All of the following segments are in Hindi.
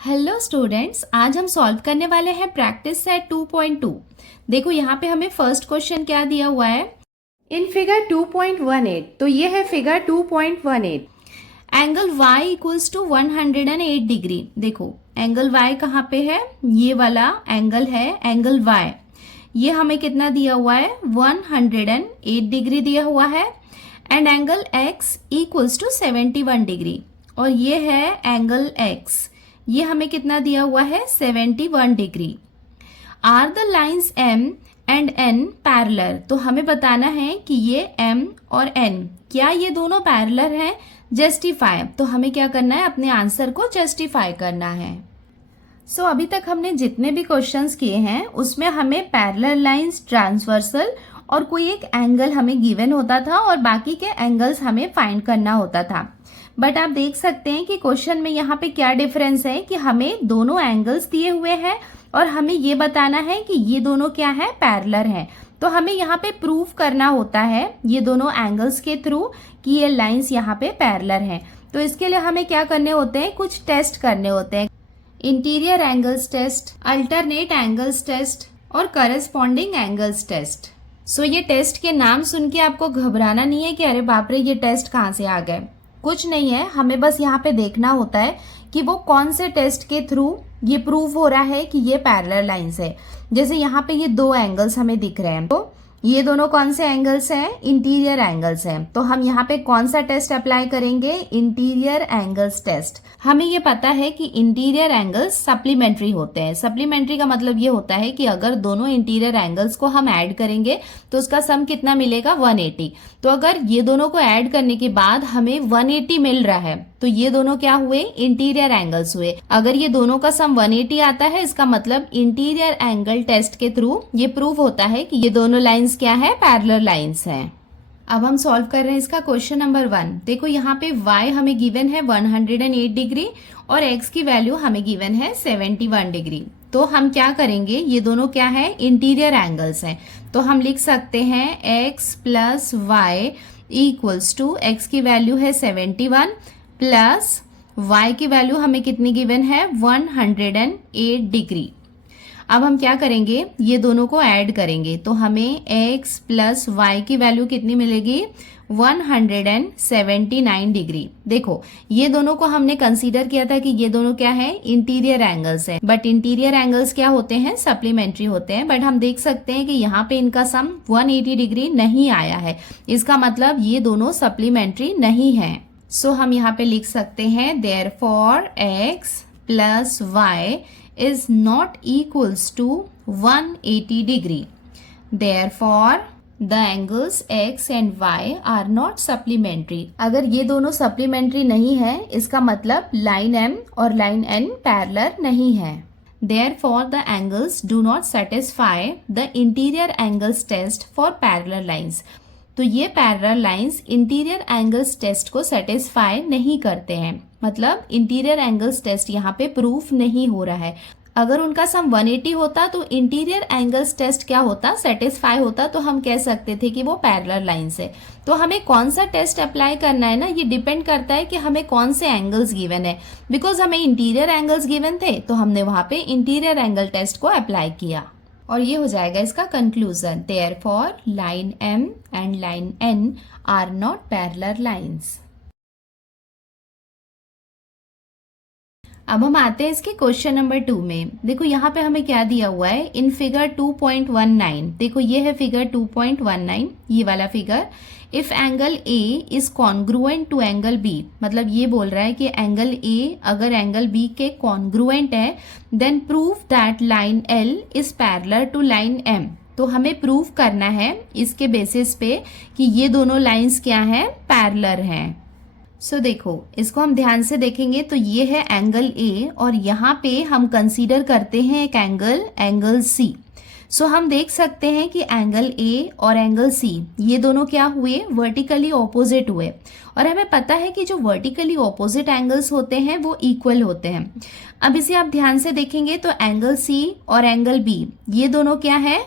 हेलो स्टूडेंट्स, आज हम सॉल्व करने वाले हैं प्रैक्टिस सेट 2.2। देखो यहाँ पे हमें फर्स्ट क्वेश्चन क्या दिया हुआ है इन फिगर 2.18। तो ये है figure 2.18। Angle y equals to 108 degree. देखो एंगल y कहाँ पे है, ये वाला एंगल है एंगल y। ये हमें कितना दिया हुआ है, 108 डिग्री दिया हुआ है। And angle x equals to 71 degree. और ये है एंगल x, ये हमें कितना दिया हुआ है, 71 degree. Are the lines m and n parallel. तो हमें बताना है कि ये m और n क्या ये दोनों पैरेलल हैं। जस्टिफाई, तो हमें क्या करना है, अपने आंसर को जस्टिफाई करना है। सो अभी तक हमने जितने भी क्वेश्चंस किए हैं उसमें हमें पैरेलल लाइन्स, ट्रांसवर्सल और कोई एक एंगल हमें गिवन होता था और बाकी के एंगल्स हमें फाइंड करना होता था। बट आप देख सकते हैं कि क्वेश्चन में यहाँ पे क्या डिफरेंस है कि हमें दोनों एंगल्स दिए हुए हैं और हमें ये बताना है कि ये दोनों क्या है, पैरेलल हैं। तो हमें यहाँ पे प्रूव करना होता है ये दोनों एंगल्स के थ्रू कि ये लाइंस यहाँ पे पैरेलल हैं। तो इसके लिए हमें क्या करने होते हैं, कुछ टेस्ट करने होते हैं। Interior angles test, alternate angles test और करस्पॉन्डिंग एंगल्स टेस्ट। सो ये टेस्ट के नाम सुन के आपको घबराना नहीं है कि अरे बाप रे ये टेस्ट कहाँ से आ गए। कुछ नहीं है, हमें बस यहाँ पे देखना होता है कि वो कौन से टेस्ट के थ्रू ये प्रूव हो रहा है कि ये पैरेलल लाइंस है। जैसे यहाँ पे ये दो एंगल्स हमें दिख रहे हैं, तो ये दोनों कौन से एंगल्स हैं, इंटीरियर एंगल्स हैं। तो हम यहाँ पे कौन सा टेस्ट अप्लाई करेंगे, इंटीरियर एंगल्स टेस्ट। हमें ये पता है कि इंटीरियर एंगल्स सप्लीमेंट्री होते हैं। सप्लीमेंट्री का मतलब ये होता है कि अगर दोनों इंटीरियर एंगल्स को हम ऐड करेंगे तो उसका सम कितना मिलेगा, 180। तो अगर ये दोनों को ऐड करने के बाद हमें 180 मिल रहा है तो ये दोनों क्या हुए, इंटीरियर एंगल्स हुए। अगर ये दोनों का सम 180 आता है इसका मतलब इंटीरियर एंगल टेस्ट के थ्रू ये प्रूव होता है कि ये दोनों लाइंस क्या है, पैरेलल लाइंस हैं। अब हम सॉल्व कर रहे हैं इसका क्वेश्चन नंबर 1। देखो यहाँ पे y हमें गिवन है 108 डिग्री और x की वैल्यू हमें गिवन है 71 डिग्री। तो हम क्या करेंगे, ये दोनों क्या है, इंटीरियर एंगल्स हैं। तो हम लिख सकते हैं x plus y equals to, x की वैल्यू है 71 प्लस y की वैल्यू हमें कितनी गिवन है, 108 डिग्री। अब हम क्या करेंगे, ये दोनों को ऐड करेंगे तो हमें x प्लस वाई की वैल्यू कितनी मिलेगी, 179 डिग्री। देखो ये दोनों को हमने कंसीडर किया था कि ये दोनों क्या है, इंटीरियर एंगल्स है। बट इंटीरियर एंगल्स क्या होते हैं, सप्लीमेंट्री होते हैं। बट हम देख सकते हैं कि यहाँ पे इनका सम 180 डिग्री नहीं आया है, इसका मतलब ये दोनों सप्लीमेंट्री नहीं है। सो हम यहाँ पे लिख सकते हैं therefore x plus y is not equals to 180 degree. Therefore, the angles x and y are not supplementary. अगर ये दोनों supplementary नहीं है इसका मतलब लाइन m और लाइन n पैरेलल नहीं है। Therefore, the angles do not satisfy the interior angles test for parallel lines. तो ये parallel lines interior angles test को सेटिस्फाई नहीं करते हैं, मतलब इंटीरियर एंगल्स टेस्ट यहाँ पे प्रूफ नहीं हो रहा है। अगर उनका सम 180 होता तो इंटीरियर एंगल्स टेस्ट क्या होता, सेटिस्फाई होता, तो हम कह सकते थे कि वो पैरेलल लाइंस है। तो हमें कौन सा टेस्ट अप्लाई करना है ना, ये डिपेंड करता है कि हमें कौन से एंगल्स गिवन है। बिकॉज हमें इंटीरियर एंगल्स गिवन थे तो हमने वहां पे इंटीरियर एंगल टेस्ट को अप्लाई किया और ये हो जाएगा इसका conclusion. Therefore line m and line n are not parallel lines. अब हम आते हैं इसके क्वेश्चन नंबर 2 में। देखो यहाँ पे हमें क्या दिया हुआ है इन फिगर 2.19। देखो ये है फिगर 2.19, ये वाला फिगर। If angle A is congruent to angle B, मतलब ये बोल रहा है कि एंगल A अगर एंगल B के कॉन्ग्रुएंट है then prove that line L is parallel to line M। तो हमें प्रूव करना है इसके बेसिस पे कि ये दोनों लाइंस क्या हैं, पैरेलल हैं। सो देखो इसको हम ध्यान से देखेंगे तो ये है एंगल A और यहाँ पे हम कंसीडर करते हैं एक एंगल C। सो हम देख सकते हैं कि एंगल A और एंगल C ये दोनों क्या हुए, वर्टिकली ऑपोजिट हुए। और हमें पता है कि जो वर्टिकली ऑपोजिट एंगल्स होते हैं वो इक्वल होते हैं। अब इसे आप ध्यान से देखेंगे तो एंगल C और एंगल B ये दोनों क्या है,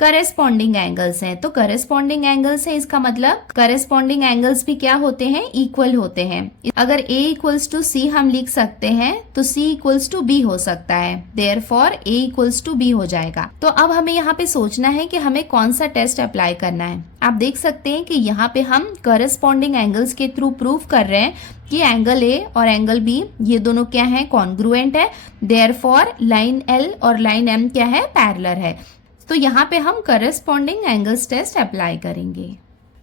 करेस्पॉन्डिंग एंगल्स हैं। तो करेस्पॉन्डिंग एंगल्स है, इसका मतलब करेस्पॉन्डिंग एंगल्स भी क्या होते हैं, इक्वल होते हैं। अगर A इक्वल्स टू C हम लिख सकते हैं तो C इक्वल्स टू B हो सकता है, therefore A equals to B हो जाएगा। तो अब हमें यहाँ पे सोचना है कि हमें कौन सा टेस्ट अप्लाई करना है। आप देख सकते हैं कि यहाँ पे हम करेस्पॉन्डिंग एंगल्स के थ्रू प्रूव कर रहे हैं कि एंगल A और एंगल B ये दोनों क्या है, कॉन्ग्रुएंट है, देयरफॉर लाइन L और लाइन M क्या है, पैरेलल है। तो यहाँ पे हम करेस्पॉन्डिंग एंगल्स टेस्ट अप्लाई करेंगे।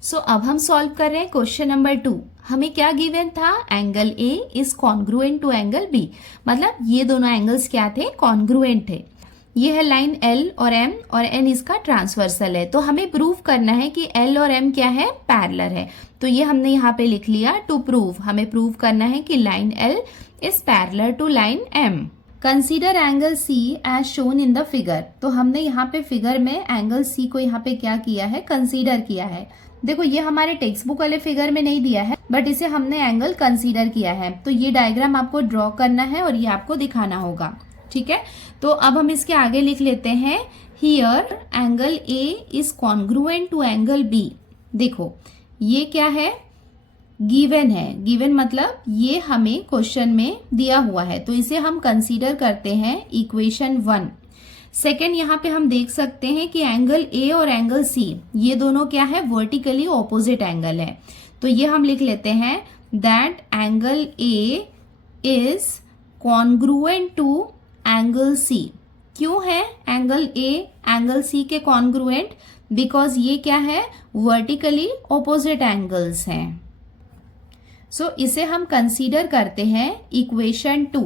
सो अब हम सॉल्व कर रहे हैं क्वेश्चन नंबर 2। हमें क्या गिवन था, angle A is congruent to angle B, मतलब ये दोनों एंगल्स क्या थे, कॉन्ग्रुएंट थे। ये है लाइन L और M और N इसका ट्रांसवर्सल है। तो हमें प्रूव करना है कि L और M क्या है, पैरेलल है। तो ये हमने यहाँ पे लिख लिया टू प्रूव। हमें प्रूव करना है कि line L is parallel to line M। Consider angle C as shown in the figure. तो हमने यहाँ पे फिगर में एंगल C को यहाँ पे क्या किया है, कंसीडर किया है। देखो ये हमारे टेक्स्ट बुक वाले फिगर में नहीं दिया है, बट इसे हमने एंगल कंसीडर किया है। तो ये डायग्राम आपको ड्रॉ करना है और ये आपको दिखाना होगा, ठीक है। तो अब हम इसके आगे लिख लेते हैं, here angle A is congruent to angle B। देखो ये क्या है, गिवन है। गिवन मतलब ये हमें क्वेश्चन में दिया हुआ है, तो इसे हम कंसीडर करते हैं इक्वेशन 1। सेकेंड, यहाँ पे हम देख सकते हैं कि एंगल A और एंगल C ये दोनों क्या है, वर्टिकली ऑपोजिट एंगल है। तो ये हम लिख लेते हैं that angle A is congruent to angle C। क्यों है एंगल A एंगल C के कॉन्ग्रुएंट, बिकॉज ये क्या है, वर्टिकली ऑपोजिट एंगल्स हैं। सो इसे हम कंसीडर करते हैं इक्वेशन 2।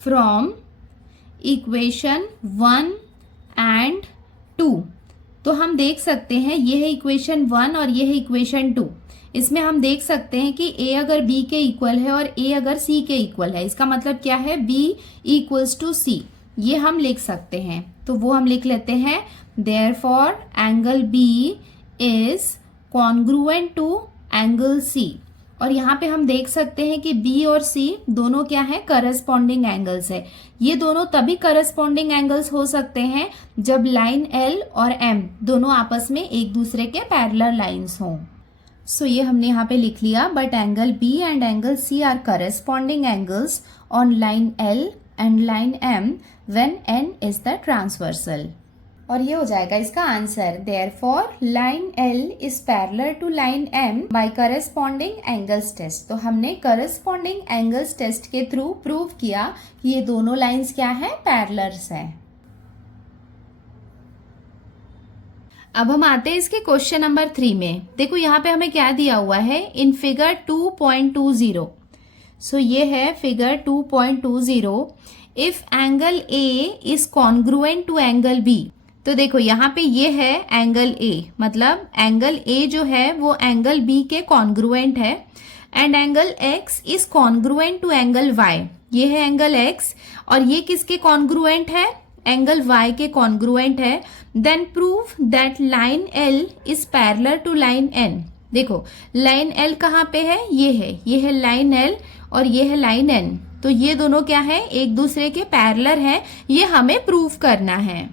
From equation 1 and 2। तो हम देख सकते हैं ये है इक्वेशन 1 और ये है इक्वेशन 2। इसमें हम देख सकते हैं कि A अगर B के इक्वल है और A अगर C के इक्वल है, इसका मतलब क्या है, B इक्वल्स टू C। ये हम लिख सकते हैं, तो वो हम लिख लेते हैं, therefore angle B is congruent to angle C। और यहाँ पे हम देख सकते हैं कि B और C दोनों क्या है, करस्पॉन्डिंग एंगल्स है। ये दोनों तभी करस्पॉन्डिंग एंगल्स हो सकते हैं जब लाइन L और M दोनों आपस में एक दूसरे के पैरेलल लाइंस हों। सो ये हमने यहाँ पे लिख लिया, but angle B and angle C are corresponding angles on line L and line M when N is the transversal. और ये हो जाएगा इसका answer, therefore line L is parallel to line M by corresponding angles test. तो हमने करस्पॉन्डिंग एंगल्स टेस्ट के थ्रू प्रूव किया कि ये दोनों लाइंस क्या है, पैरेलल्स हैं। अब हम आते हैं इसके क्वेश्चन नंबर 3 में। देखो यहाँ पे हमें क्या दिया हुआ है, इन फिगर 2.20। सो ये है figure 2.20। If angle A is congruent to angle B। तो देखो यहाँ पे ये है एंगल A, मतलब एंगल A जो है वो एंगल B के कॉन्ग्रुएंट है, and angle X is congruent to angle Y। ये है एंगल X और ये किसके कॉन्ग्रुएंट है, एंगल Y के कॉन्ग्रुएंट है। Then prove that line L is parallel to line N। देखो लाइन L कहाँ पे है, ये है लाइन L और ये है लाइन N। तो ये दोनों क्या है, एक दूसरे के पैरेलल हैं, ये हमें प्रूव करना है।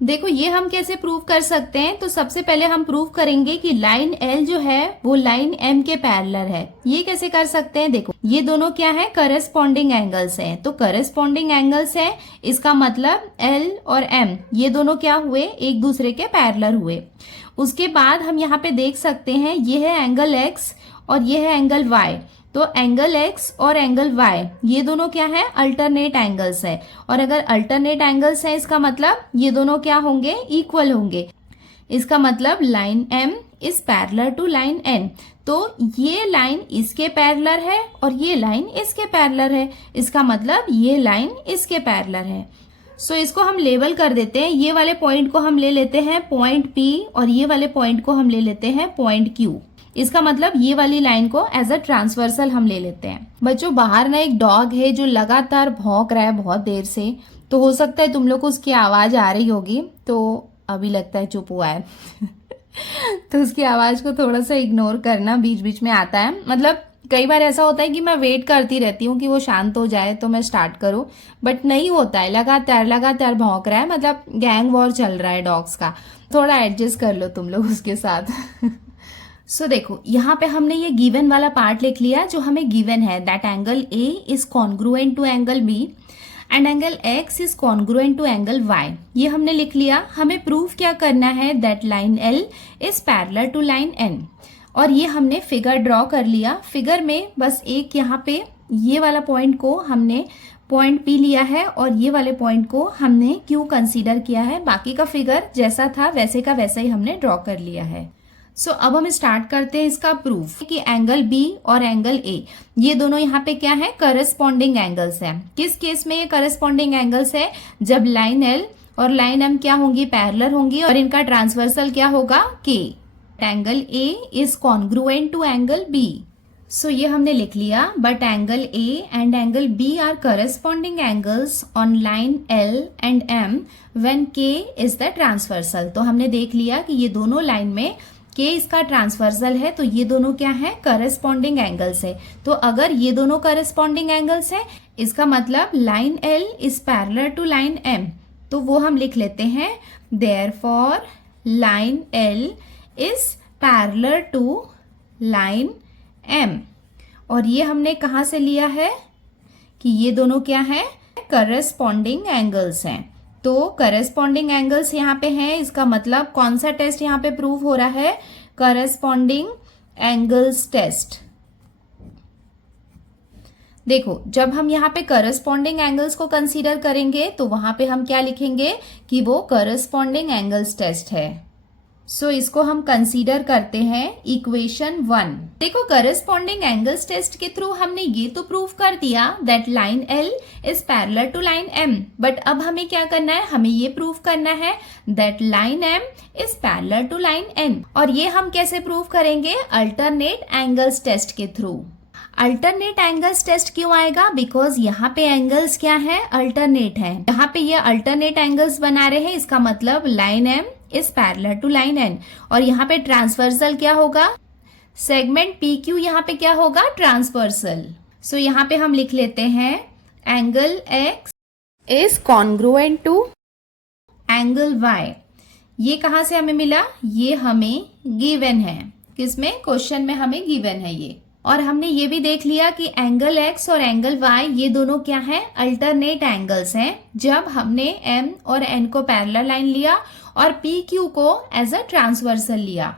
देखो ये हम कैसे प्रूव कर सकते हैं, तो सबसे पहले हम प्रूव करेंगे कि लाइन L जो है वो लाइन M के पैरेलल है। ये कैसे कर सकते हैं, देखो ये दोनों क्या है, करस्पॉन्डिंग एंगल्स हैं। तो करस्पॉन्डिंग एंगल्स है, इसका मतलब L और M ये दोनों क्या हुए, एक दूसरे के पैरेलल हुए। उसके बाद हम यहाँ पे देख सकते हैं ये है एंगल X और ये है एंगल Y। तो एंगल X और एंगल Y ये दोनों क्या है, अल्टरनेट एंगल्स है। और अगर अल्टरनेट एंगल्स है, इसका मतलब ये दोनों क्या होंगे, इक्वल होंगे। इसका मतलब line M is parallel to line N। तो ये लाइन इसके पैरेलल है और ये लाइन इसके पैरेलल है, इसका मतलब ये लाइन इसके पैरेलल है। सो इसको हम लेबल कर देते हैं। ये वाले पॉइंट को हम ले लेते हैं पॉइंट P और ये वाले पॉइंट को हम ले लेते हैं पॉइंट Q। इसका मतलब ये वाली लाइन को एज अ ट्रांसवर्सल हम ले लेते हैं। बच्चों बाहर ना एक डॉग है जो लगातार भौंक रहा है बहुत देर से, तो हो सकता है तुम लोग को उसकी आवाज आ रही होगी, तो अभी लगता है चुप हुआ है तो उसकी आवाज को थोड़ा सा इग्नोर करना, बीच बीच में आता है। मतलब कई बार ऐसा होता है कि मैं वेट करती रहती हूँ कि वो शांत हो जाए तो मैं स्टार्ट करूँ, बट नहीं होता है, लगातार लगातार भौंक रहा है, मतलब गैंग वॉर चल रहा है डॉग्स का। थोड़ा एडजस्ट कर लो तुम लोग उसके साथ। सो देखो यहाँ पे हमने ये गिवन वाला पार्ट लिख लिया जो हमें गिवन है, that angle A is congruent to angle B and angle X is congruent to angle Y. ये हमने लिख लिया। हमें प्रूफ क्या करना है, that line L is parallel to line N, और ये हमने फिगर ड्रॉ कर लिया। फिगर में बस एक यहाँ पे ये वाला पॉइंट को हमने पॉइंट पी लिया है और ये वाले पॉइंट को हमने क्यू कंसीडर किया है। बाकी का फिगर जैसा था वैसे का वैसा ही हमने ड्रॉ कर लिया है। सो अब हम स्टार्ट करते हैं इसका प्रूफ कि एंगल बी और एंगल ए ये दोनों यहाँ पे क्या है, करस्पॉन्डिंग एंगल्स हैं। किस केस में ये करस्पॉन्डिंग एंगल्स है, जब लाइन एल और लाइन एम क्या होंगी, पैरेलल होंगी और इनका ट्रांसवर्सल क्या होगा, K. Angle A is congruent to angle B. So ये हमने लिख लिया, but angle A and angle B are corresponding angles on line L and M when K is the transversal. तो हमने देख लिया कि ये दोनों लाइन में के इसका ट्रांसवर्सल है, तो ये दोनों क्या है, करस्पॉन्डिंग एंगल्स है। तो अगर ये दोनों करस्पॉन्डिंग एंगल्स है, इसका मतलब line L is parallel to line M, तो वो हम लिख लेते हैं, therefore line L is parallel to line M. और ये हमने कहाँ से लिया है कि ये दोनों क्या है, करस्पॉन्डिंग एंगल्स हैं। तो करस्पॉन्डिंग एंगल्स यहाँ पे हैं, इसका मतलब कौन सा टेस्ट यहाँ पे प्रूव हो रहा है, करस्पॉन्डिंग एंगल्स टेस्ट। देखो जब हम यहाँ पे करस्पॉन्डिंग एंगल्स को कंसीडर करेंगे तो वहां पे हम क्या लिखेंगे कि वो करस्पॉन्डिंग एंगल्स टेस्ट है। सो इसको हम कंसीडर करते हैं इक्वेशन 1। देखो करस्पॉन्डिंग एंगल्स टेस्ट के थ्रू हमने ये तो प्रूव कर दिया that line L is parallel to line M, but अब हमें क्या करना है, हमें ये प्रूव करना है that line M is parallel to line N. और ये हम कैसे प्रूव करेंगे, अल्टरनेट एंगल्स टेस्ट के थ्रू। अल्टरनेट एंगल्स टेस्ट क्यों आएगा, बिकॉज यहाँ पे एंगल्स क्या है, अल्टरनेट है। यहाँ पे ये अल्टरनेट एंगल्स बना रहे हैं, इसका मतलब line M is parallel to line N. और यहाँ पे ट्रांसवर्सल क्या होगा, सेगमेंट पी क्यू यहाँ पे क्या होगा, ट्रांसवर्सल। सो यहाँ पे हम लिख लेते हैं angle X is congruent to angle Y. ये कहाँ से हमें मिला, ये हमें गिवन है, किसमें, क्वेश्चन में हमें गिवन है ये। और हमने ये भी देख लिया कि एंगल एक्स और एंगल वाई ये दोनों क्या है, अल्टरनेट एंगल्स हैं। जब हमने एम और एन को पैरेलल लाइन लिया और पी क्यू को एज अ ट्रांसवर्सल लिया।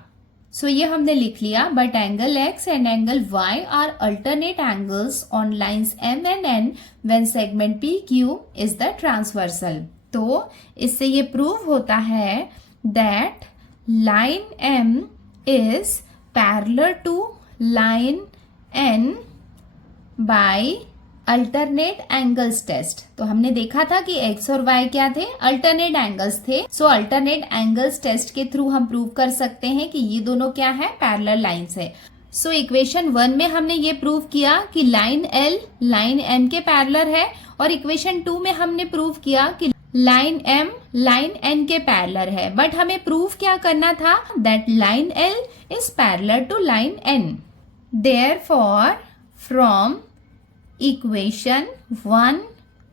सो ये हमने लिख लिया, but angle X and angle Y are alternate angles on lines M and N when segment P Q is the transversal. तो इससे ये प्रूव होता है that line M is parallel to line N by alternate angles test. तो हमने देखा था कि एक्स और वाई क्या थे, अल्टरनेट एंगल्स थे। सो अल्टरनेट एंगल्स टेस्ट के थ्रू हम प्रूव कर सकते हैं कि ये दोनों क्या है, पैरेलल लाइंस है। सो इक्वेशन 1 में हमने ये प्रूव किया कि लाइन एल लाइन एम के पैरेलल है, और इक्वेशन 2 में हमने प्रूव किया कि लाइन एम लाइन एन के पैरेलल है। बट हमें प्रूव क्या करना था, that line L is parallel to line N. Therefore from equation 1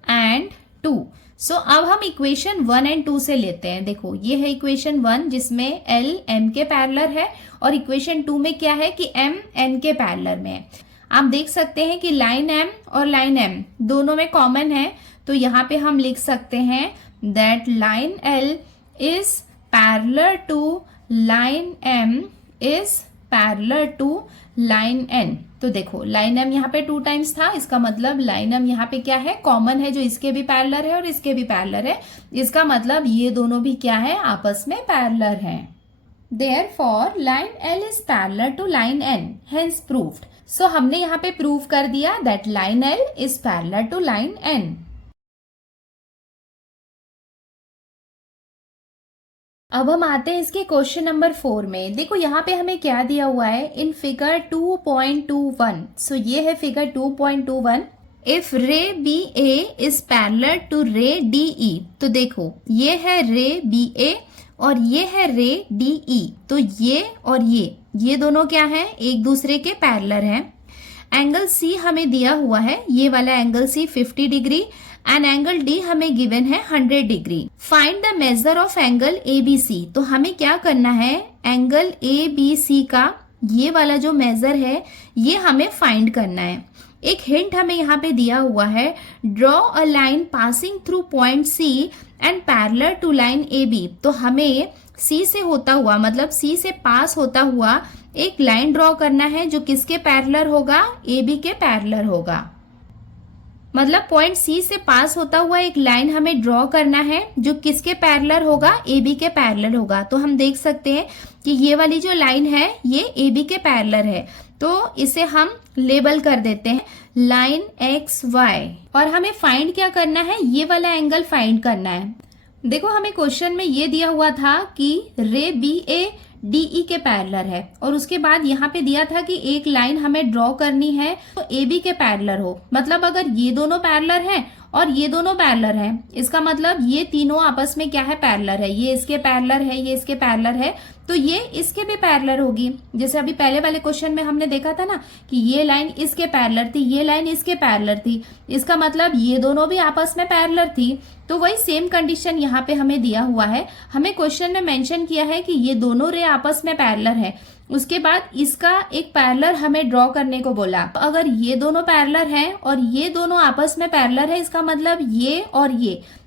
and 2। So अब हम इक्वेशन 1 एंड 2 से लेते हैं। देखो ये है इक्वेशन 1 जिसमें एल एम के पैरेलल है, और इक्वेशन 2 में क्या है कि एम एन के पैरेलल में है। आप देख सकते हैं कि लाइन एम और लाइन एम दोनों में कॉमन है, तो यहाँ पे हम लिख सकते हैं that line L is parallel to line M is parallel to line N. तो देखो लाइन एम यहाँ पे 2 टाइम्स था, इसका मतलब लाइन एम यहाँ पे क्या है, कॉमन है, जो इसके भी पैरेलल है और इसके भी पैरेलल है। इसका मतलब ये दोनों भी क्या है, आपस में पैरेलल हैं। Therefore line L is parallel to line N, hence proved. So हमने यहाँ पे प्रूव कर दिया that line L is parallel to line N. अब हम आते हैं इसके क्वेश्चन नंबर 4 में। देखो यहाँ पे हमें क्या दिया हुआ है, इन फिगर 2.21। सो ये है figure 2.21। If ray B A is parallel to ray D E. तो देखो ये है रे बी ए और ये है रे डी ई। तो ये और ये दोनों क्या हैं, एक दूसरे के पैरेलल हैं। एंगल सी हमें दिया हुआ है, ये वाला angle C 50 degree and angle D हमें गिवन है 100 degree. Find the measure of angle ABC। तो हमें क्या करना है, एंगल ABC का ये वाला जो मेजर है ये हमें फाइंड करना है। एक हिंट हमें यहाँ पे दिया हुआ है, draw a line passing through point C and parallel to line AB। तो हमें C से होता हुआ, मतलब C से पास होता हुआ एक लाइन ड्रॉ करना है जो किसके पैरेलल होगा, AB के पैरेलल होगा। मतलब पॉइंट C से पास होता हुआ एक लाइन हमें ड्रॉ करना है जो किसके पैरेलल होगा, AB के पैरेलल होगा। तो हम देख सकते हैं कि ये वाली जो लाइन है ये AB के पैरेलल है, तो इसे हम लेबल कर देते हैं लाइन XY। और हमें फाइंड क्या करना है, ये वाला एंगल फाइंड करना है। देखो हमें क्वेश्चन में ये दिया हुआ था कि रे BA DE के पैरेलल है, और उसके बाद यहाँ पे दिया था कि एक लाइन हमें ड्रॉ करनी है तो AB के पैरेलल हो। मतलब अगर ये दोनों पैरेलल हैं और ये दोनों पैरेलल हैं, इसका मतलब ये तीनों आपस में क्या है, पैरेलल है। ये इसके पैरेलल है, ये इसके पैरेलल है, तो ये इसके भी पैरेलल होगी। जैसे अभी पहले वाले क्वेश्चन में हमने देखा था ना कि ये लाइन इसके पैरेलल थी, ये लाइन इसके पैरेलल थी, इसका मतलब ये दोनों भी आपस में पैरेलल थी। तो वही सेम कंडीशन यहाँ पे हमें दिया हुआ है। हमें क्वेश्चन में मेंशन किया है कि ये दोनों रे आपस में पैरेलल है, उसके बाद इसका एक पैरेलल हमें ड्रॉ करने को बोला। तो अगर ये दोनों पैरेलल हैं और ये दोनों आपस में पैरेलल है, इसका मतलब ये और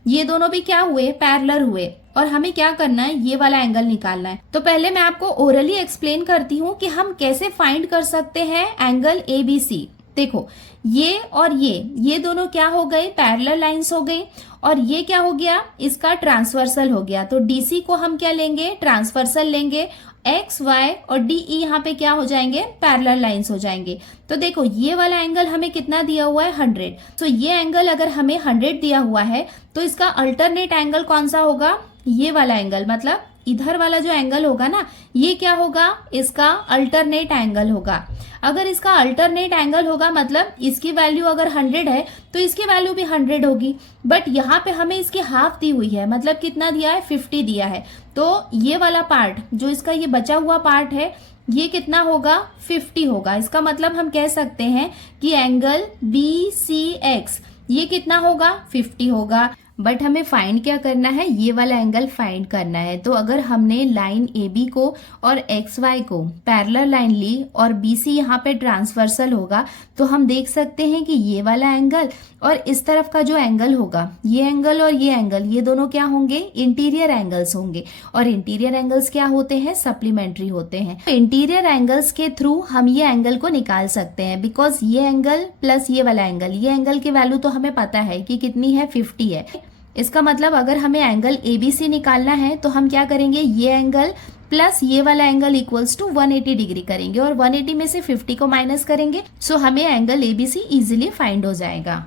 ये दोनों भी क्या हुए, पैरेलल हुए। और हमें क्या करना है, ये वाला एंगल निकालना है। तो पहले मैं आपको ओरली एक्सप्लेन करती हूँ कि हम कैसे फाइंड कर सकते हैं एंगल ABC। देखो ये और ये दोनों क्या हो गए, पैरेलल लाइंस हो गई, और ये क्या हो गया, इसका ट्रांसवर्सल हो गया। तो DC को हम क्या लेंगे, ट्रांसवर्सल लेंगे। XY और DE यहाँ पे क्या हो जाएंगे, पैरेलल लाइंस हो जाएंगे। तो देखो ये वाला एंगल हमें कितना दिया हुआ है, 100। तो ये एंगल अगर हमें 100 दिया हुआ है तो इसका अल्टरनेट एंगल कौन सा होगा, ये वाला एंगल। मतलब इधर वाला जो एंगल होगा ना, ये क्या होगा, इसका अल्टरनेट एंगल होगा। अगर इसका अल्टरनेट एंगल होगा मतलब इसकी वैल्यू अगर 100 है तो इसकी वैल्यू भी 100 होगी। बट यहाँ पे हमें इसकी हाफ दी हुई है, मतलब कितना दिया है, 50 दिया है। तो ये वाला पार्ट जो इसका ये बचा हुआ पार्ट है ये कितना होगा, 50 होगा। इसका मतलब हम कह सकते हैं कि एंगल BCX ये कितना होगा, 50 होगा। बट हमें फाइंड क्या करना है, ये वाला एंगल फाइंड करना है। तो अगर हमने लाइन AB को और XY को पैरेलल लाइन ली और BC यहाँ पे ट्रांसवर्सल होगा, तो हम देख सकते हैं कि ये वाला एंगल और इस तरफ का जो एंगल होगा, ये एंगल और ये एंगल, ये दोनों क्या होंगे, इंटीरियर एंगल्स होंगे। और इंटीरियर एंगल्स क्या होते हैं, सप्लीमेंट्री होते हैं। तो इंटीरियर एंगल्स के थ्रू हम ये एंगल को निकाल सकते हैं, बिकॉज ये एंगल प्लस ये वाला एंगल, ये एंगल की वैल्यू तो हमें पता है कि कितनी है, 50 है। इसका मतलब अगर हमें एंगल ABC निकालना है तो हम क्या करेंगे, ये एंगल प्लस ये वाला एंगल इक्वल्स टू 180 डिग्री करेंगे, और 180 में से 50 को माइनस करेंगे। सो हमें एंगल ABC इजीली फाइंड हो जाएगा।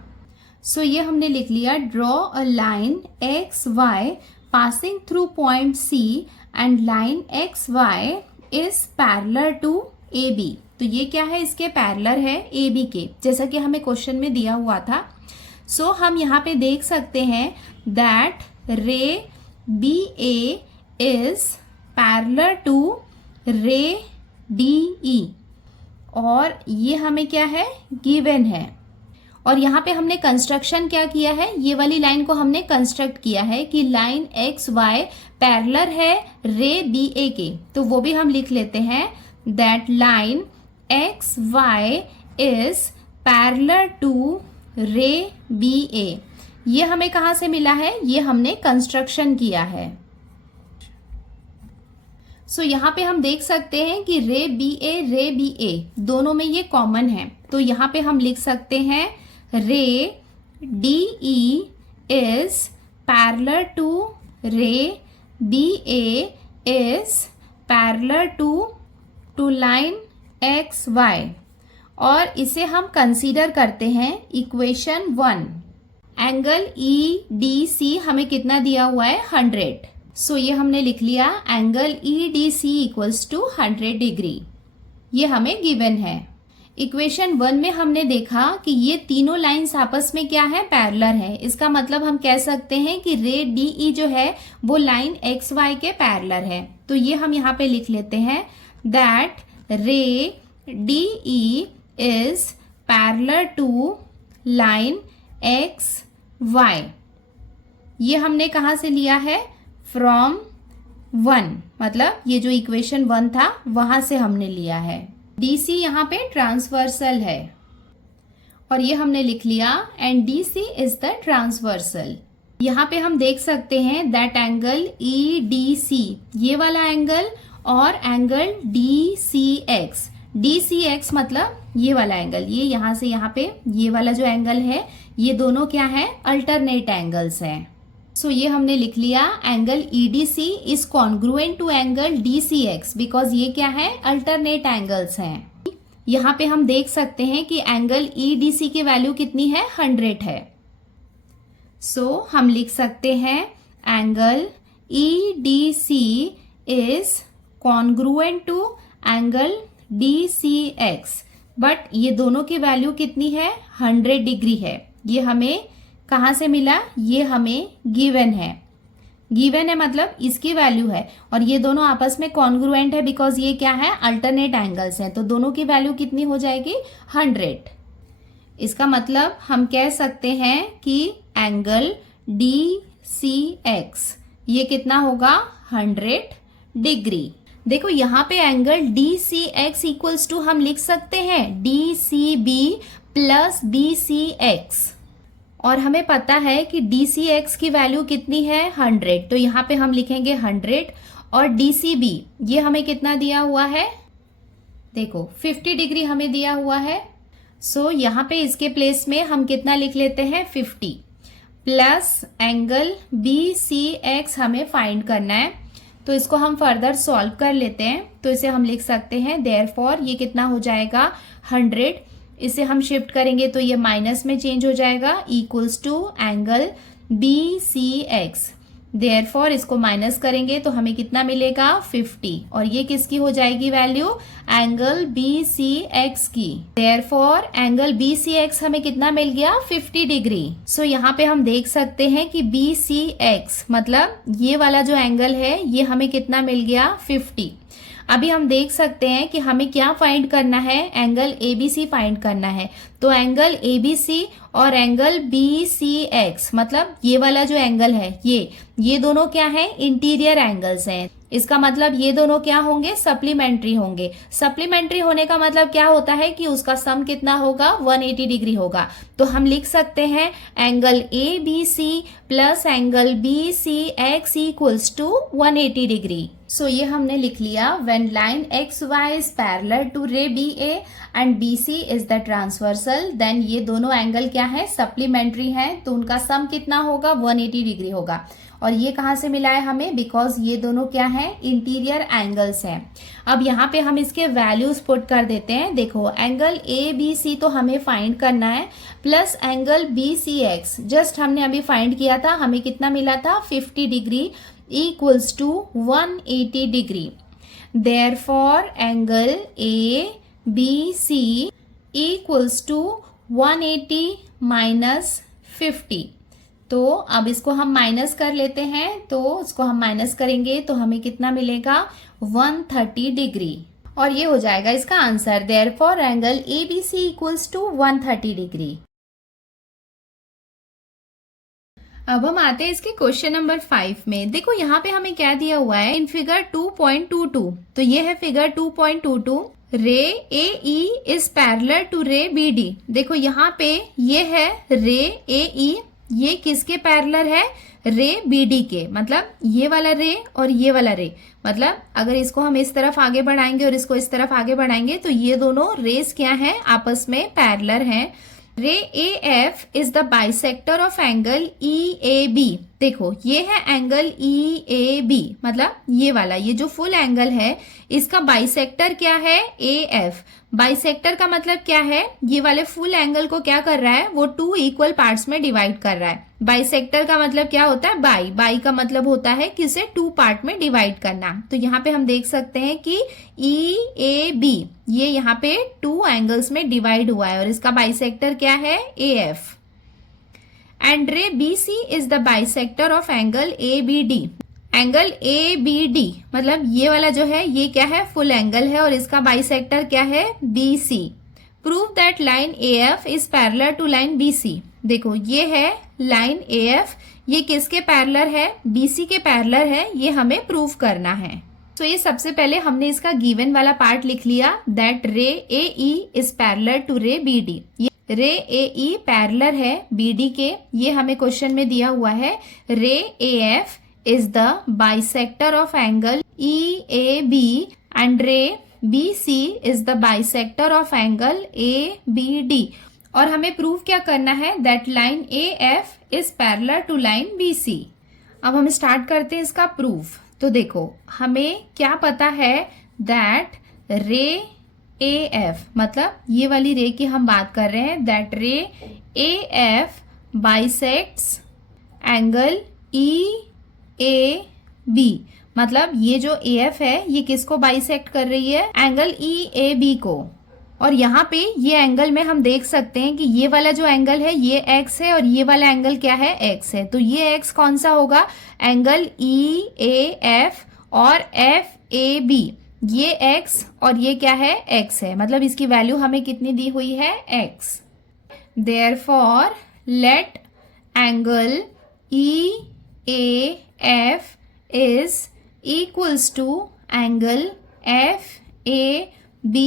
सो ये हमने लिख लिया, draw a line XY passing through point C and line XY is parallel to AB। तो ये क्या है, इसके पैरेलल है AB के, जैसा कि हमें क्वेश्चन में दिया हुआ था। सो हम यहाँ पे देख सकते हैं दैट रे BA इज पैरेलल टू रे DE, और ये हमें क्या है, गिवन है। और यहाँ पे हमने कंस्ट्रक्शन क्या किया है, ये वाली लाइन को हमने कंस्ट्रक्ट किया है कि लाइन XY पैरेलल है रे BA के। तो वो भी हम लिख लेते हैं that line XY is parallel to ray BA। ये हमें कहाँ से मिला है, ये हमने कंस्ट्रक्शन किया है। सो यहाँ पे हम देख सकते हैं कि रे BA दोनों में ये कॉमन है। तो यहाँ पे हम लिख सकते हैं ray DE is parallel to ray BA is parallel to line XY, और इसे हम कंसीडर करते हैं इक्वेशन 1। एंगल EDC हमें कितना दिया हुआ है, 100। सो ये हमने लिख लिया, angle EDC equals to 100 degree, ये हमें गिवन है। इक्वेशन 1 में हमने देखा कि ये तीनों लाइंस आपस में क्या है, पैरेलल है। इसका मतलब हम कह सकते हैं कि रे DE जो है वो लाइन XY के पैरेलल है। तो ये हम यहाँ पे लिख लेते हैं that ray DE is parallel to line X Y. ये हमने कहाँ से लिया है? फ्रॉम 1, मतलब ये जो इक्वेशन 1 था वहां से हमने लिया है। DC यहाँ पे ट्रांसवर्सल है और ये हमने लिख लिया and DC is the transversal. यहाँ पे हम देख सकते हैं दैट एंगल EDC, ये वाला एंगल, और एंगल DCX। DCX मतलब ये वाला एंगल, ये यहाँ से यहाँ पे ये वाला जो एंगल है, ये दोनों क्या है? अल्टरनेट एंगल्स हैं। सो ये हमने लिख लिया angle EDC is congruent to angle DCX because ये क्या है? अल्टरनेट एंगल्स हैं। यहाँ पे हम देख सकते हैं कि एंगल EDC की वैल्यू कितनी है? 100 है। सो हम लिख सकते हैं angle EDC is congruent to angle DCX, but ये दोनों की वैल्यू कितनी है? 100 डिग्री है। ये हमें कहाँ से मिला? ये हमें गिवन है। गिवन है मतलब इसकी वैल्यू है, और ये दोनों आपस में कॉन्ग्रुएंट है बिकॉज ये क्या है? अल्टरनेट एंगल्स हैं, तो दोनों की वैल्यू कितनी हो जाएगी? 100। इसका मतलब हम कह सकते हैं कि एंगल DCX ये कितना होगा? 100 डिग्री। देखो यहाँ पे एंगल DCX इक्वल्स टू हम लिख सकते हैं DCB प्लस BCX, और हमें पता है कि DCX की वैल्यू कितनी है? 100, तो यहाँ पे हम लिखेंगे 100, और DCB ये हमें कितना दिया हुआ है? देखो 50 डिग्री हमें दिया हुआ है। सो यहाँ पे इसके प्लेस में हम कितना लिख लेते हैं? 50 प्लस एंगल BCX हमें फाइंड करना है, तो इसको हम फर्दर सॉल्व कर लेते हैं। तो इसे हम लिख सकते हैं देयरफॉर ये कितना हो जाएगा? 100, इसे हम शिफ्ट करेंगे तो ये माइनस में चेंज हो जाएगा, equals to angle BCX। Therefore इसको माइनस करेंगे तो हमें कितना मिलेगा? 50, और ये किसकी हो जाएगी वैल्यू? एंगल BCX की। देयरफॉर एंगल BCX हमें कितना मिल गया? 50 डिग्री। सो यहाँ पे हम देख सकते हैं कि BCX मतलब ये वाला जो एंगल है ये हमें कितना मिल गया? 50। अभी हम देख सकते हैं कि हमें क्या फाइंड करना है? एंगल ABC फाइंड करना है। तो एंगल ABC और एंगल BCX मतलब ये वाला जो एंगल है ये दोनों क्या है? इंटीरियर एंगल्स हैं। इसका मतलब ये दोनों क्या होंगे? सप्लीमेंट्री होंगे। सप्लीमेंट्री होने का मतलब क्या होता है कि उसका सम कितना होगा? 180 डिग्री होगा। तो हम लिख सकते हैं angle ABC plus angle BCX equals to 180 degree. So ये हमने लिख लिया when line XY is parallel to ray BA and BC is the transversal, then ये दोनों एंगल क्या है? सप्लीमेंट्री हैं, तो उनका सम कितना होगा? 180 डिग्री होगा। और ये कहाँ से मिला है हमें? बिकॉज ये दोनों क्या है? इंटीरियर एंगल्स हैं। अब यहाँ पे हम इसके वैल्यूज पुट कर देते हैं। देखो एंगल ABC तो हमें फाइंड करना है, प्लस एंगल BCX जस्ट हमने अभी फाइंड किया था, हमें कितना मिला था? 50 degree equals to 180 degree. Therefore angle ABC equals to 180 minus 50। तो अब इसको हम माइनस कर लेते हैं, तो इसको हम माइनस करेंगे तो हमें कितना मिलेगा? 130 डिग्री, और ये हो जाएगा इसका answer. Therefore angle ABC equals to 130 degree. अब हम आते हैं इसके क्वेश्चन नंबर 5 में। देखो यहाँ पे हमें क्या दिया हुआ है? इन फिगर 2.22, तो ये है फिगर 2.22। रे AE इज पैरेलल टू रे BD। देखो यहाँ पे ये है रे AE, ये किसके पैरेलल है? रे BD के, मतलब ये वाला रे और ये वाला रे, मतलब अगर इसको हम इस तरफ आगे बढ़ाएंगे और इसको इस तरफ आगे बढ़ाएंगे तो ये दोनों रेस क्या है? आपस में पैरेलल हैं। रे AF is the bisector of angle EAB। देखो ये है एंगल EAB, मतलब ये वाला, ये जो फुल एंगल है इसका बाइसेक्टर क्या है? AF। बाइसेक्टर का मतलब क्या है? ये वाले फुल एंगल को क्या कर रहा है? वो 2 इक्वल पार्ट्स में डिवाइड कर रहा है। बाइसेक्टर का मतलब क्या होता है? बाई। बाई का मतलब होता है कि इसे 2 पार्ट में डिवाइड करना। तो यहाँ पे हम देख सकते हैं कि EAB ये यहाँ पे 2 एंगल्स में डिवाइड हुआ है और इसका बाइसेक्टर क्या है? AF। And ray BC is the bisector of angle ABD। Angle ABD मतलब ये वाला जो है ये क्या है? फुल एंगल है और इसका बाइसेक्टर क्या है? BC। Prove that line AF is parallel to line BC। देखो ये है लाइन AF, ये किसके पैरेलल है? BC के पैरेलल है, ये हमें प्रूव करना है। तो ये सबसे पहले हमने इसका गिवन वाला पार्ट लिख लिया that ray AE is parallel to रे BD। ये रे AE पैरेलल है BD के, ये हमें क्वेश्चन में दिया हुआ है। Ray AF is the bisector of angle EAB and ray BC is the bisector of angle ABD। और हमें प्रूव क्या करना है? That line AF is parallel to line BC। अब हम स्टार्ट करते हैं इसका प्रूफ। तो देखो हमें क्या पता है दैट रे AF, मतलब ये वाली रे की हम बात कर रहे हैं, दैट रे AF बाइसेक्ट्स एंगल EAB। मतलब ये जो AF है ये किसको बाइसेक्ट कर रही है? एंगल EAB को। और यहाँ पे ये एंगल में हम देख सकते हैं कि ये वाला जो एंगल है ये x है और ये वाला एंगल क्या है? x है। तो ये x कौन सा होगा? एंगल EAF और FAB। ये x और ये क्या है? x है। मतलब इसकी वैल्यू हमें कितनी दी हुई है? x। Therefore let angle EAF is equals to angle FAB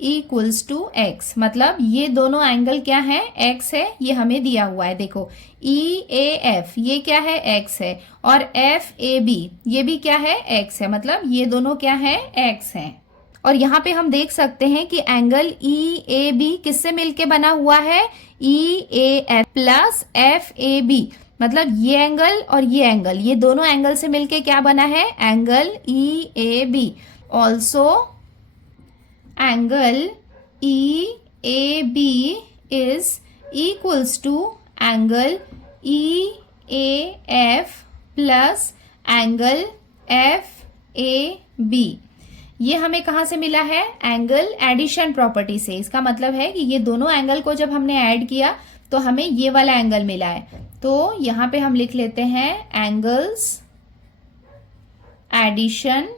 equals to x। मतलब ये दोनों एंगल क्या है? x है, ये हमें दिया हुआ है। देखो EAF ये क्या है? x है और FAB ये भी क्या है? x है। मतलब ये दोनों क्या है? x है। और यहाँ पे हम देख सकते हैं कि एंगल EAB किससे मिलके बना हुआ है? EAF plus FAB। मतलब ये एंगल और ये एंगल, ये दोनों एंगल से मिलके क्या बना है? Angle EAB। Also angle EAB is equals to angle EAF plus angle FAB। ये हमें कहाँ से मिला है? एंगल एडिशन प्रॉपर्टी से। इसका मतलब है कि ये दोनों एंगल को जब हमने ऐड किया तो हमें ये वाला एंगल मिला है। तो यहाँ पे हम लिख लेते हैं एंगल्स एडिशन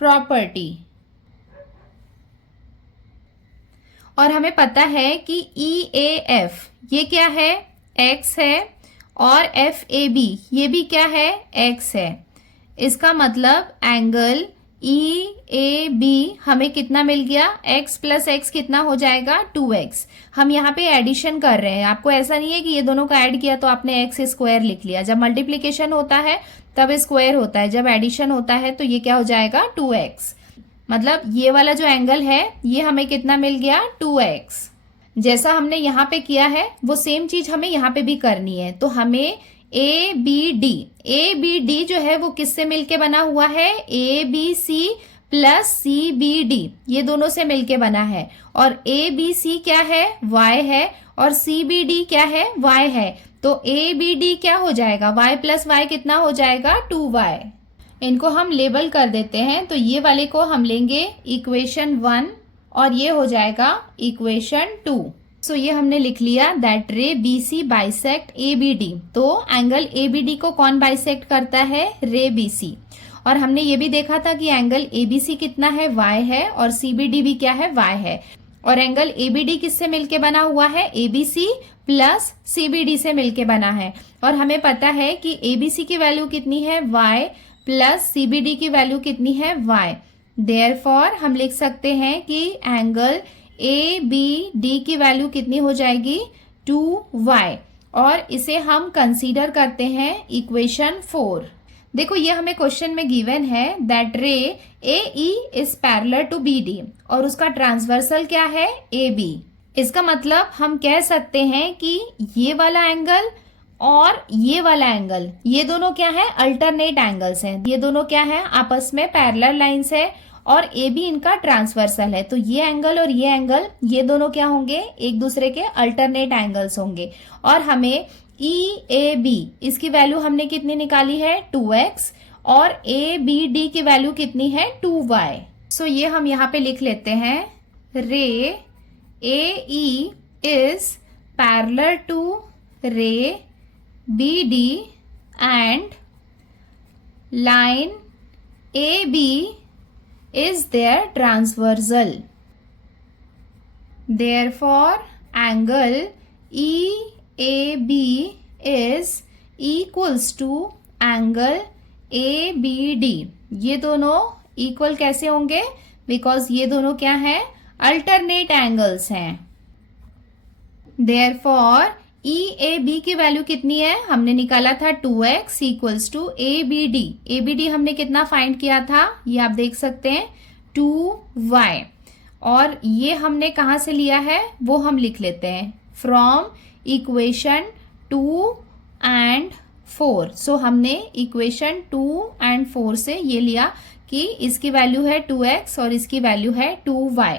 प्रॉपर्टी। और हमें पता है कि EAF ये क्या है? x है और FAB ये भी क्या है? x है। इसका मतलब एंगल EAB हमें कितना मिल गया? x प्लस x कितना हो जाएगा? 2x। हम यहाँ पे एडिशन कर रहे हैं, आपको ऐसा नहीं है कि ये दोनों का ऐड किया तो आपने x स्क्वायर लिख लिया। जब मल्टीप्लीकेशन होता है तब स्क्वायर होता है, जब एडिशन होता है तो ये क्या हो जाएगा? 2x। मतलब ये वाला जो एंगल है ये हमें कितना मिल गया? 2x। जैसा हमने यहाँ पे किया है वो सेम चीज हमें यहाँ पे भी करनी है। तो हमें ABD जो है वो किससे मिलके बना हुआ है? ABC प्लस CBD ये दोनों से मिलके बना है। और ABC क्या है? y है और CBD क्या है? y है। तो ABD क्या हो जाएगा? y प्लस y कितना हो जाएगा? 2y। इनको हम लेबल कर देते हैं। तो ये वाले को हम लेंगे इक्वेशन 1 और ये हो जाएगा इक्वेशन 2। सो ये हमने लिख लिया दैट रे BC बाइसेक्ट ABD। तो एंगल ABD को कौन बाइसेक्ट करता है? रे BC। और हमने ये भी देखा था कि एंगल ABC कितना है? y है और CBD भी क्या है? y है। और एंगल ABD किससे मिलके बना हुआ है? ABC प्लस CBD से मिलके बना है। और हमें पता है कि ABC की वैल्यू कितनी है? y प्लस CBD की वैल्यू कितनी है? y। देयरफॉर हम लिख सकते हैं कि एंगल ABD की वैल्यू कितनी हो जाएगी? 2y। और इसे हम कंसीडर करते हैं इक्वेशन 4। देखो ये हमें क्वेश्चन में गिवन है that ray AE is parallel to BD और उसका ट्रांसवर्सल क्या है? AB। इसका मतलब हम कह सकते हैं कि ये वाला एंगल और ये वाला एंगल ये दोनों क्या है? अल्टरनेट एंगल्स हैं। ये दोनों क्या है? आपस में पैरेलल लाइंस है और AB इनका ट्रांसवर्सल है। तो ये एंगल और ये एंगल ये दोनों क्या होंगे? एक दूसरे के अल्टरनेट एंगल्स होंगे। और हमें EAB इसकी वैल्यू हमने कितनी निकाली है? 2x। और ABD की वैल्यू कितनी है? 2y। सो ये हम यहाँ पे लिख लेते हैं रे AE इज पैरेलल टू रे BD and line AB is their transversal। Therefore, angle EAB is equals to angle ABD. ये दोनों इक्वल कैसे होंगे? बिकॉज ये दोनों क्या है? अल्टरनेट एंगल्स हैं. Therefore, EAB की वैल्यू कितनी है? हमने निकाला था 2x equals to ABD. ABD हमने कितना फाइंड किया था? ये आप देख सकते हैं 2y. और ये हमने कहाँ से लिया है वो हम लिख लेते हैं, फ्रॉम इक्वेशन 2 एंड 4. सो हमने इक्वेशन 2 एंड 4 से ये लिया कि इसकी वैल्यू है 2x और इसकी वैल्यू है 2y.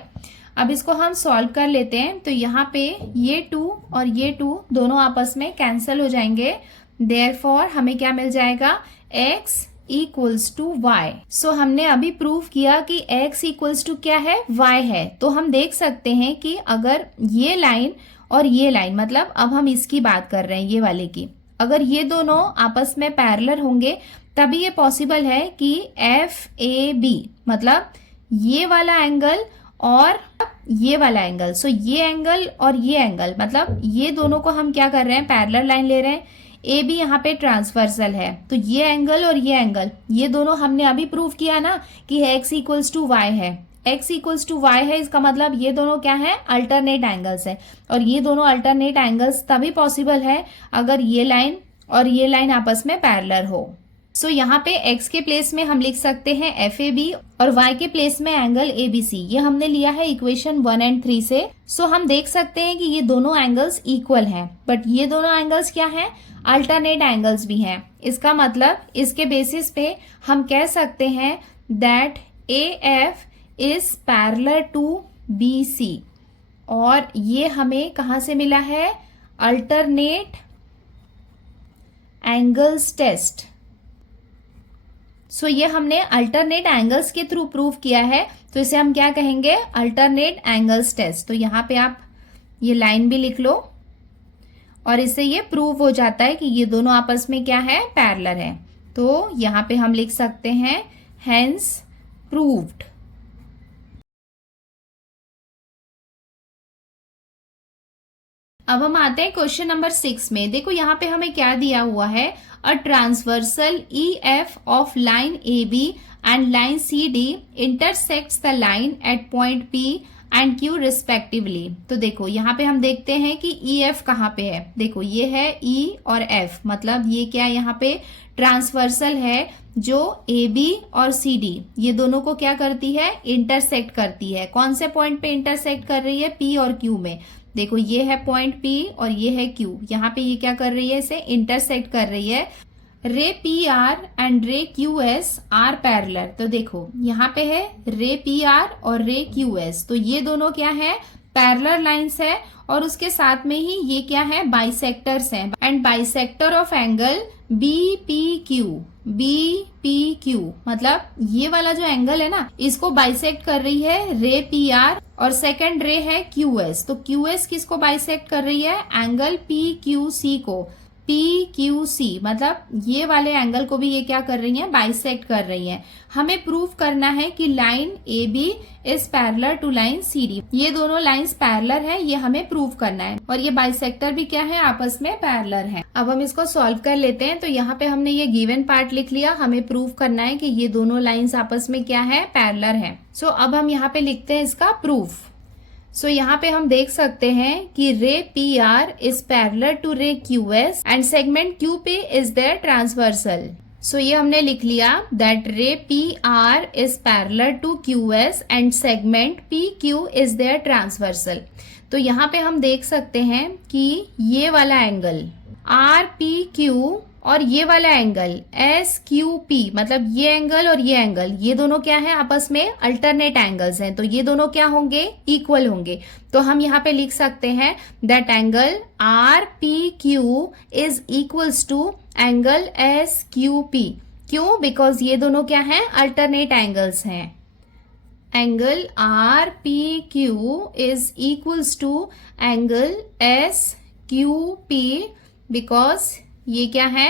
अब इसको हम सॉल्व कर लेते हैं. तो यहाँ पे ये 2 और ये 2 दोनों आपस में कैंसिल हो जाएंगे. देयरफॉर हमें क्या मिल जाएगा? x equals to y. So हमने अभी प्रूव किया कि x इक्वल्स टू क्या है? y है. तो हम देख सकते हैं कि अगर ये लाइन और ये लाइन, मतलब अब हम इसकी बात कर रहे हैं ये वाले की, अगर ये दोनों आपस में पैरेलल होंगे तभी ये पॉसिबल है कि FAB मतलब ये वाला एंगल और ये वाला एंगल, सो ये एंगल और ये एंगल, मतलब ये दोनों को हम क्या कर रहे हैं? पैरेलल लाइन ले रहे हैं. ए बी यहाँ पे ट्रांसवर्सल है, तो ये एंगल और ये एंगल, ये दोनों हमने अभी प्रूव किया ना कि x इक्वल्स टू वाई है. x इक्वल्स टू वाई है, इसका मतलब ये दोनों क्या है? अल्टरनेट एंगल्स है. और ये दोनों अल्टरनेट एंगल्स तभी पॉसिबल है अगर ये लाइन और ये लाइन आपस में पैरेलल हो. सो यहाँ पे x के प्लेस में हम लिख सकते हैं FAB और y के प्लेस में एंगल ABC. ये हमने लिया है इक्वेशन 1 एंड 3 से. सो हम देख सकते हैं कि ये दोनों एंगल्स इक्वल हैं, बट ये दोनों एंगल्स क्या हैं? अल्टरनेट एंगल्स भी हैं. इसका मतलब इसके बेसिस पे हम कह सकते हैं that AF is parallel to BC. और ये हमें कहाँ से मिला है? Alternate angles test. सो ये हमने अल्टरनेट एंगल्स के थ्रू प्रूव किया है, तो इसे हम क्या कहेंगे? Alternate angles test. तो यहाँ पे आप ये लाइन भी लिख लो और इससे ये प्रूव हो जाता है कि ये दोनों आपस में क्या है? पैरेलल है. तो यहाँ पे हम लिख सकते हैं हेंस प्रूव्ड. अब हम आते हैं क्वेश्चन नंबर 6 में. देखो यहाँ पे हमें क्या दिया हुआ है? A transversal EF of line AB and line CD intersects the line at point P and Q respectively. तो देखो यहाँ पे हम देखते हैं कि EF कहाँ पे है. देखो ये है E और F, मतलब ये क्या यहाँ पे ट्रांसवर्सल है जो AB और CD ये दोनों को क्या करती है? इंटरसेक्ट करती है. कौन से पॉइंट पे इंटरसेक्ट कर रही है? P और Q में. देखो ये है पॉइंट P और ये है Q. यहाँ पे ये क्या कर रही है? इसे इंटरसेक्ट कर रही है. रे PR एंड रे QS आर पैरेलल. तो देखो यहाँ पे है रे PR और रे QS, तो ये दोनों क्या है? पैरेलल लाइंस है. और उसके साथ में ही ये क्या है? बाइसेक्टर्स हैं. And bisector of angle BPQ. BPQ मतलब ये वाला जो एंगल है ना, इसको बाइसेक्ट कर रही है रे PR और सेकंड रे है QS. तो QS किसको बाइसेक्ट कर रही है? एंगल PQC को. PQC मतलब ये वाले एंगल को भी ये क्या कर रही है? बाइसेक्ट कर रही है. हमें प्रूव करना है कि line AB is parallel to line CD. ये दोनों लाइंस पैरेलल है, ये हमें प्रूव करना है. और ये बाइसेक्टर भी क्या है? आपस में पैरेलल है. अब हम इसको सॉल्व कर लेते हैं. तो यहाँ पे हमने ये गिवन पार्ट लिख लिया. हमें प्रूव करना है कि ये दोनों लाइंस आपस में क्या है? पैरेलल है. सो अब हम यहाँ पे लिखते हैं इसका प्रूफ. सो यहाँ पे हम देख सकते हैं कि ray PR is parallel to ray QS and segment QP is their transversal. So ये हमने लिख लिया that ray PR is parallel to QS and segment PQ is their transversal. तो यहाँ पे हम देख सकते हैं कि ये वाला एंगल RPQ और ये वाला एंगल SQP, मतलब ये एंगल और ये एंगल, ये दोनों क्या है? आपस में अल्टरनेट एंगल्स हैं. तो ये दोनों क्या होंगे? इक्वल होंगे. तो हम यहाँ पे लिख सकते हैं that angle RPQ is equals to angle SQP. क्यों? बिकॉज ये दोनों क्या हैं? अल्टरनेट एंगल्स हैं. Angle RPQ is equals to angle SQP because ये क्या है?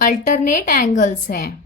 अल्टरनेट एंगल्स हैं.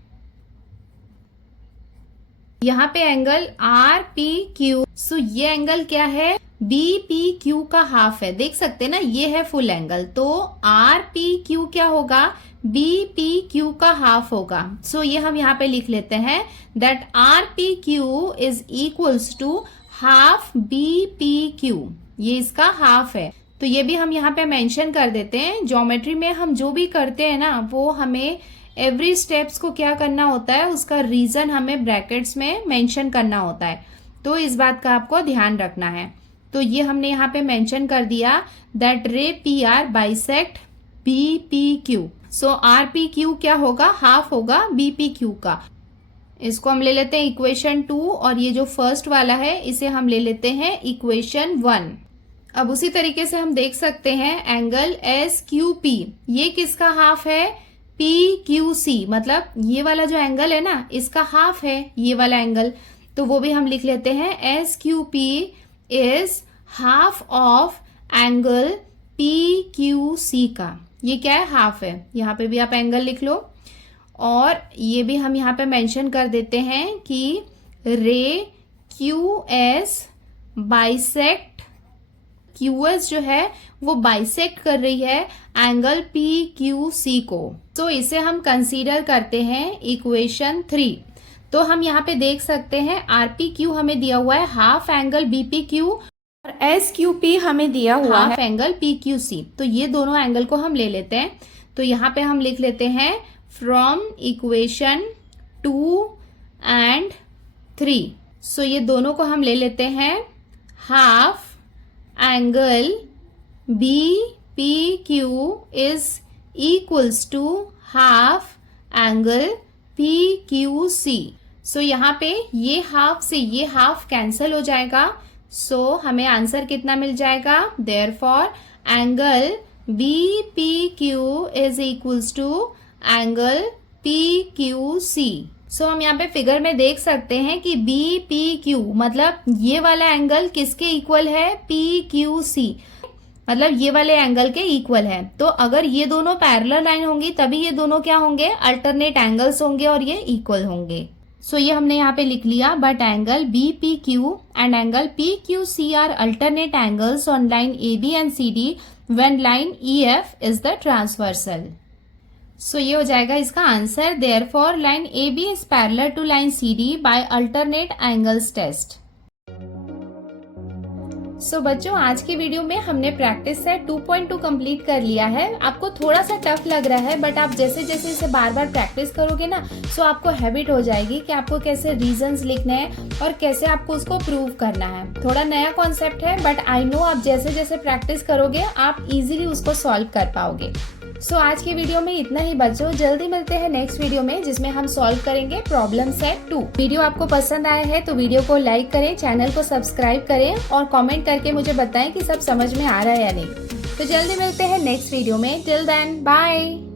यहाँ पे एंगल RPQ, सो ये एंगल क्या है? बी पी क्यू का हाफ है, देख सकते हैं ना, ये है फुल एंगल, तो आर पी क्यू क्या होगा, बी पी क्यू का हाफ होगा। सो ये हम यहाँ पे लिख लेते हैं that R P Q is equals to half B P Q, ये इसका हाफ है। तो ये भी हम यहाँ पे मेंशन कर देते हैं। ज्योमेट्री में हम जो भी करते हैं ना, वो हमें एवरी स्टेप्स को क्या करना होता है, उसका रीजन हमें ब्रैकेट्स में मेंशन करना होता है, तो इस बात का आपको ध्यान रखना है। तो ये हमने यहाँ पे मेंशन कर दिया that ray P R bisect B P Q. So R P Q क्या होगा, हाफ होगा बी पी क्यू का। इसको हम ले लेते हैं इक्वेशन 2 और ये जो फर्स्ट वाला है इसे हम ले लेते हैं इक्वेशन 1। अब उसी तरीके से हम देख सकते हैं एंगल एस क्यू पी, ये किसका हाफ है, पी क्यू सी, मतलब ये वाला जो एंगल है ना इसका हाफ है ये वाला एंगल, तो वो भी हम लिख लेते हैं S Q P is half of angle P Q C का। ये क्या है, हाफ है, यहाँ पे भी आप एंगल लिख लो। और ये भी हम यहाँ पे मेंशन कर देते हैं कि रे Q S bisect, Q S जो है वो बाइसेक्ट कर रही है एंगल पी क्यू सी को। तो इसे हम कंसीडर करते हैं इक्वेशन 3। तो हम यहाँ पे देख सकते हैं आर पी क्यू हमें दिया हुआ है half angle B P Q और एस क्यू पी हमें दिया हुआ है half angle P Q C. तो ये दोनों एंगल को हम ले लेते हैं। तो यहाँ पे हम लिख लेते हैं फ्रॉम इक्वेशन 2 एंड 3। सो ये दोनों को हम ले लेते हैं half angle B P Q is equals to half angle P Q C. So यहाँ पे ये हाफ से ये हाफ कैंसल हो जाएगा, सो हमें आंसर कितना मिल जाएगा, therefore angle B P Q is equals to angle P Q C. So हम यहाँ पे फिगर में देख सकते हैं कि बी पी क्यू मतलब ये वाला एंगल किसके इक्वल है, पी क्यू सी, मतलब ये वाले एंगल के इक्वल है। तो अगर ये दोनों पैरेलल लाइन होंगी तभी ये दोनों क्या होंगे, अल्टरनेट एंगल्स होंगे और ये इक्वल होंगे। सो ये हमने यहाँ पे लिख लिया, but angle B P Q and angle P Q C are alternate angles on line A B and C D when line E F is the transversal. So ये हो जाएगा इसका answer, therefore line A B is parallel to line C D by alternate angles test. So बच्चों, आज की वीडियो में हमने प्रैक्टिस सेट 2.2 कंप्लीट कर लिया है। आपको थोड़ा सा टफ लग रहा है, बट आप जैसे जैसे इसे बार बार प्रैक्टिस करोगे ना, सो आपको हैबिट हो जाएगी कि आपको कैसे रीजंस लिखने हैं और कैसे आपको उसको प्रूव करना है। थोड़ा नया कॉन्सेप्ट है, बट आई नो आप जैसे जैसे प्रैक्टिस करोगे आप इजीली उसको सॉल्व कर पाओगे। सो आज की वीडियो में इतना ही बच्चों, जल्दी मिलते हैं नेक्स्ट वीडियो में जिसमें हम सॉल्व करेंगे प्रॉब्लम सेट 2। वीडियो आपको पसंद आया है तो वीडियो को लाइक करें, चैनल को सब्सक्राइब करें और कमेंट करके मुझे बताएं कि सब समझ में आ रहा है या नहीं। तो जल्दी मिलते हैं नेक्स्ट वीडियो में, टिल देन बाय।